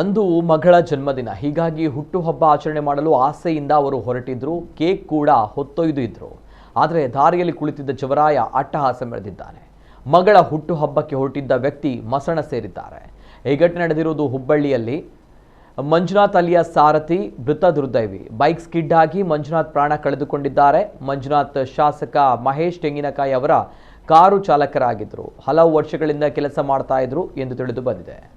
ಅಂದು ಮಗಳ ಜನ್ಮದಿನ, ಹೀಗಾಗಿ ಹುಟ್ಟುಹಬ್ಬ ಆಚರಣೆ ಮಾಡಲು ಆಸೆಯಿಂದ ಅವರು ಹೊರಟಿದ್ರು. ಕೇಕ್ ಕೂಡ ಹೊತ್ತೊಯ್ದು ಇದ್ರು. ಆದರೆ ದಾರಿಯಲ್ಲಿ ಕುಳಿತಿದ್ದ ಜವರಾಯ ಅಟ್ಟಹಾಸ ಮೆರೆದಿದ್ದಾನೆ. ಮಗಳ ಹುಟ್ಟುಹಬ್ಬಕ್ಕೆ ಹೊರಟಿದ್ದ ವ್ಯಕ್ತಿ ಮಸಣ ಸೇರಿದ್ದಾರೆ. ಈ ಘಟನೆ ನಡೆದಿರುವುದು ಹುಬ್ಬಳ್ಳಿಯಲ್ಲಿ. ಮಂಜುನಾಥ್ ಅಲಿಯ ಸಾರಥಿ ಮೃತ ದುರ್ದೈವಿ. ಬೈಕ್ ಸ್ಕಿಡ್ ಆಗಿ ಮಂಜುನಾಥ್ ಪ್ರಾಣ ಕಳೆದುಕೊಂಡಿದ್ದಾರೆ. ಮಂಜುನಾಥ್ ಶಾಸಕ ಮಹೇಶ್ ತೆಂಗಿನಕಾಯಿ ಅವರ ಕಾರು ಚಾಲಕರಾಗಿದ್ದರು. ಹಲವು ವರ್ಷಗಳಿಂದ ಕೆಲಸ ಮಾಡ್ತಾ ಇದ್ರು ಎಂದು ತಿಳಿದು ಬಂದಿದೆ.